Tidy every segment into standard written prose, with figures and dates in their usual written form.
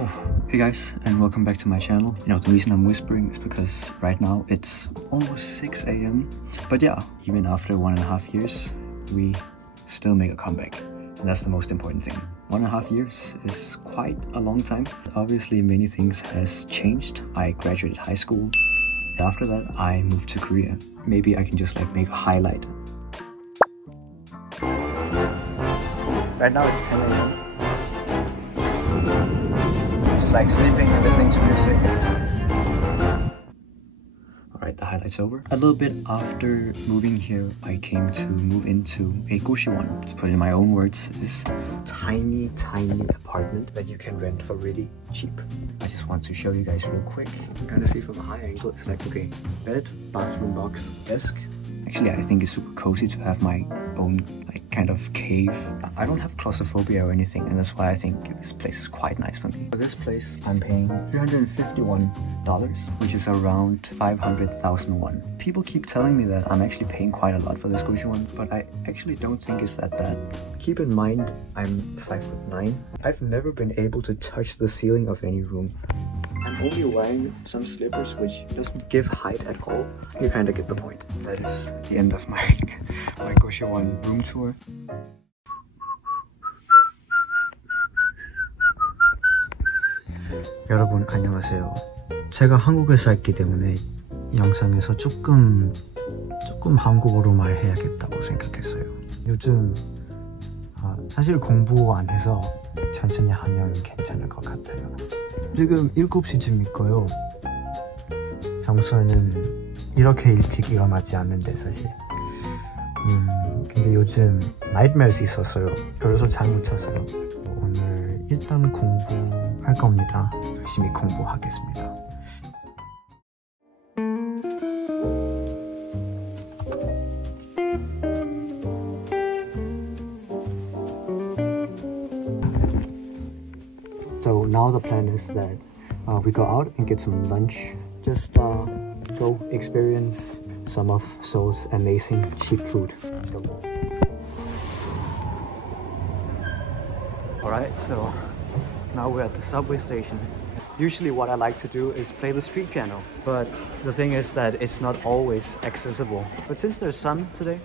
Hey guys, and welcome back to my channel. You know, the reason I'm whispering is because right now it's almost 6 a.m. But yeah, even after 1.5 years, we still make a comeback. And that's the most important thing. 1.5 years is quite a long time. Obviously, many things has changed. I graduated high school. After that, I moved to Korea. Maybe I can just like make a highlight. Right now it's 10 a.m. Just like sleeping and listening to music. Alright, the highlight's over. A little bit after moving here, I came to move into a Goshiwon. To put it in my own words, this tiny apartment that you can rent for really cheap. I just want to show you guys real quick. You can kind of see from a high angle, it's like, okay, bed, bathroom box, desk. Actually, I think it's super cozy to have my own like kind of cave. I don't have claustrophobia or anything, and that's why I think this place is quite nice for me. For this place, I'm paying $351, which is around 500,000 won. People keep telling me that I'm actually paying quite a lot for this Goshiwon, but I actually don't think it's that bad. Keep in mind, I'm 5'9". I've never been able to touch the ceiling of any room. I'm only wearing some slippers, which doesn't give height at all. You kind of get the point. That is the end of my Goshiwon room tour. 여러분 안녕하세요. 제가 한국에 살기 때문에 이 영상에서 조금 한국어로 말해야겠다고 생각했어요. 요즘 사실 공부 안 해서 천천히 하면 괜찮을 것 같아요. 지금 7시쯤이고요. 평소에는 이렇게 일찍 일어나지 않는데 사실 근데 요즘 nightmares 있었어요. 그래서 잠 못 잤어요. 오늘 일단 공부할 겁니다. 열심히 공부하겠습니다. So now the plan is that we go out and get some lunch. Just go experience some of Seoul's amazing cheap food. So. Alright, so now we're at the subway station. Usually what I like to do is play the street piano, but the thing is that it's not always accessible. But since there's sun today,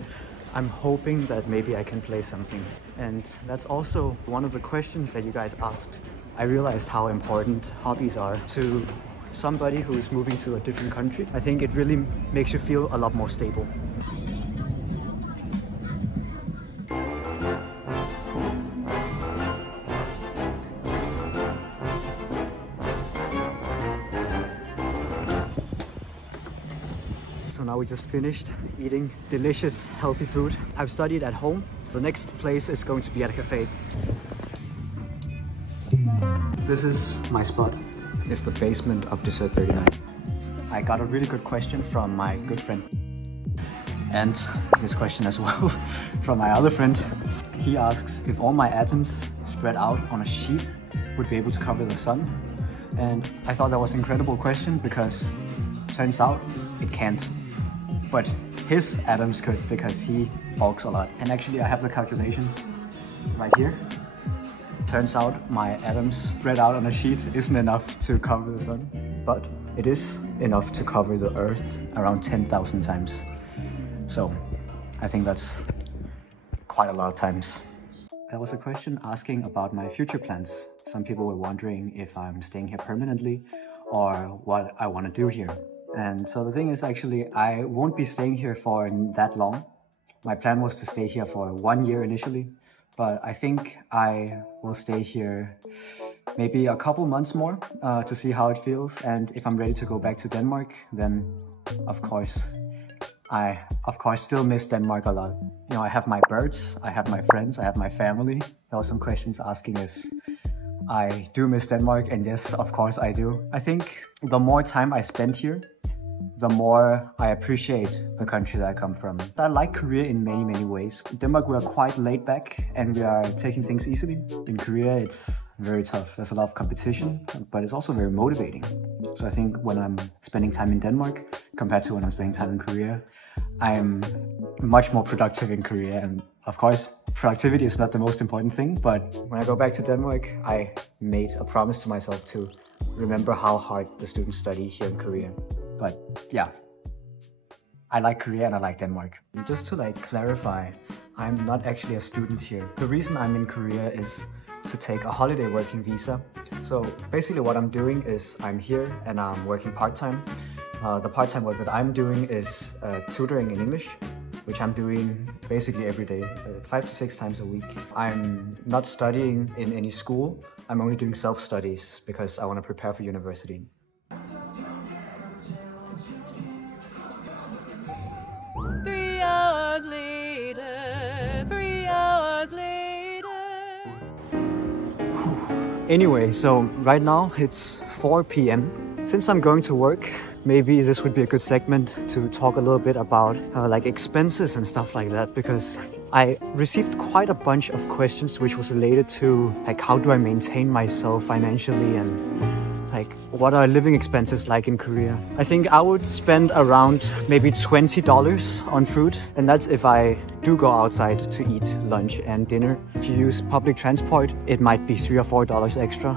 I'm hoping that maybe I can play something. And that's also one of the questions that you guys asked. I realized how important hobbies are to somebody who's moving to a different country. I think it really makes you feel a lot more stable. So now we just finished eating delicious, healthy food. I've studied at home. The next place is going to be at a cafe. This is my spot. It's the basement of Dessert 39. I got a really good question from my good friend. And this question as well from my other friend. He asks if all my atoms spread out on a sheet would be able to cover the sun. And I thought that was an incredible question because turns out it can't. But his atoms could because he bulks a lot. And actually I have the calculations right here. Turns out my atoms spread out on a sheet isn't enough to cover the sun, but it is enough to cover the Earth around 10,000 times. So I think that's quite a lot of times. There was a question asking about my future plans. Some people were wondering if I'm staying here permanently or what I want to do here. And so the thing is, actually, I won't be staying here for that long. My plan was to stay here for 1 year initially. But I think I will stay here maybe a couple months more to see how it feels. And if I'm ready to go back to Denmark, then of course, I still miss Denmark a lot. You know, I have my birds, I have my friends, I have my family. There were some questions asking if I do miss Denmark, and yes, of course I do. I think the more time I spend here, the more I appreciate the country that I come from. I like Korea in many ways. In Denmark, we are quite laid back and we are taking things easily. In Korea, it's very tough. There's a lot of competition, but it's also very motivating. So I think when I'm spending time in Denmark compared to when I'm spending time in Korea, I'm much more productive in Korea. And of course, productivity is not the most important thing, but when I go back to Denmark, I made a promise to myself to remember how hard the students study here in Korea. But yeah, I like Korea and I like Denmark. Just to like clarify, I'm not actually a student here. The reason I'm in Korea is to take a holiday working visa. So basically what I'm doing is I'm here and I'm working part-time. The part-time work that I'm doing is tutoring in English, which I'm doing basically every day, 5 to 6 times a week. I'm not studying in any school. I'm only doing self-studies because I want to prepare for university. Three hours later. Anyway, so right now it's 4 p.m. Since I'm going to work, maybe this would be a good segment to talk a little bit about like expenses and stuff like that, because I received quite a bunch of questions which was related to like how do I maintain myself financially and like what are living expenses like in Korea. I think I would spend around maybe $20 on food, and that's if I do go outside to eat lunch and dinner. If you use public transport, it might be $3 or $4 extra,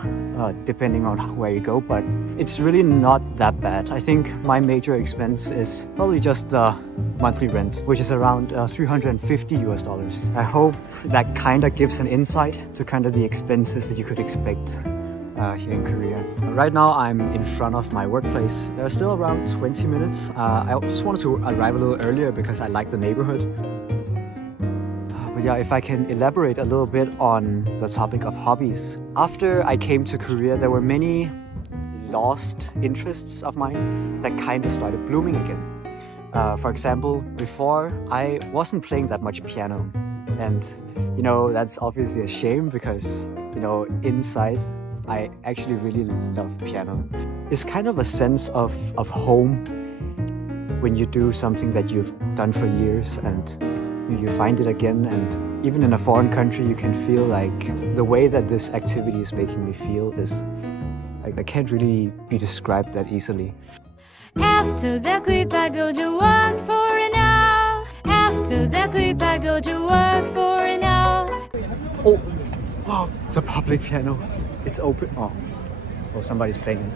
depending on where you go, but it's really not that bad. I think my major expense is probably just the monthly rent, which is around $350 US. I hope that kind of gives an insight to kind of the expenses that you could expect here in Korea. Right now I'm in front of my workplace. There are still around 20 minutes. I just wanted to arrive a little earlier because I like the neighborhood. But yeah, if I can elaborate a little bit on the topic of hobbies. After I came to Korea, there were many lost interests of mine that kind of started blooming again. For example, before I wasn't playing that much piano, and you know, that's obviously a shame because, you know, inside I actually really love piano. It's kind of a sense of home when you do something that you've done for years and you find it again, and even in a foreign country you can feel like the way that this activity is making me feel is like, that can't really be described that easily. After the clip I go to work for an hour. After the clip I go to work for an hour. Oh, wow, the public piano. It's open. Oh, somebody's playing it.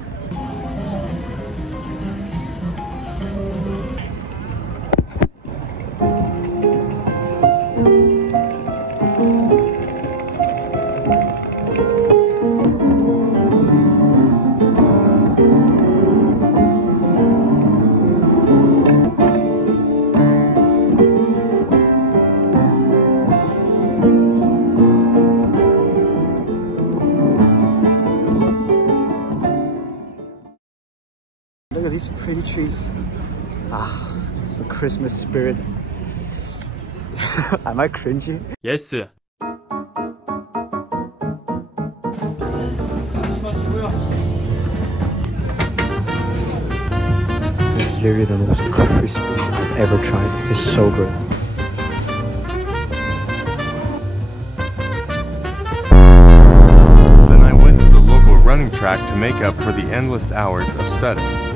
Look at these pretty trees. Ah, it's the Christmas spirit. Am I cringy? Yes. This is literally the most crispy I've ever tried. It's so good. Then I went to the local running track to make up for the endless hours of studying.